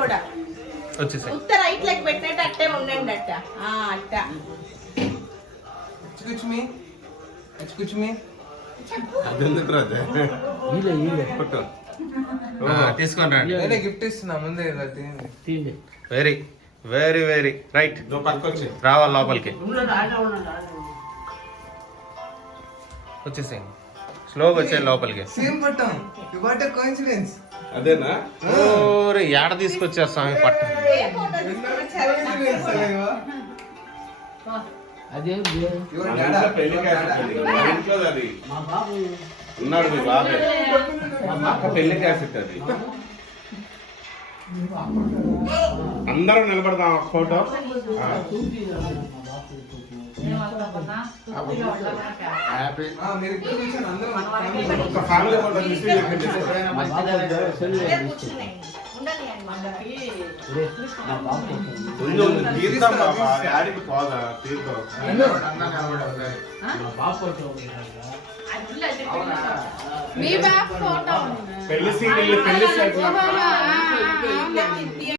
కూడా వచ్చేసాయి. ఉత్త రైట్ లెగ్ పెట్టినట్టు అట్టే ఉండండి అట్ట అట్ట. తీసుకొని రండి. గిఫ్ట్ ఇస్తున్నా ముందే వెరీ వెరీ వెరీ రైట్. రావాలి లోపలికి వచ్చేసేయండి. స్లోగా వచ్చే లోపలికి. సేమ్ పట్టం. What a coincidence. అదేనా? ఓరే ఏడ తీసుకొచ్చేస్తాం పట్ట. ఉన్నాడు మీ బాబే. పెళ్లి క్యాసెట్ అది. అందరం నిలబడదాం ఒక ఫోటో. ఒక ఫ్యామిలీ ఫోటో తీర్థం బాబా, యాడికి పోదా తీర్థం. మీ బాబు ఫోటో పెళ్లి సీరియల్ పెళ్లి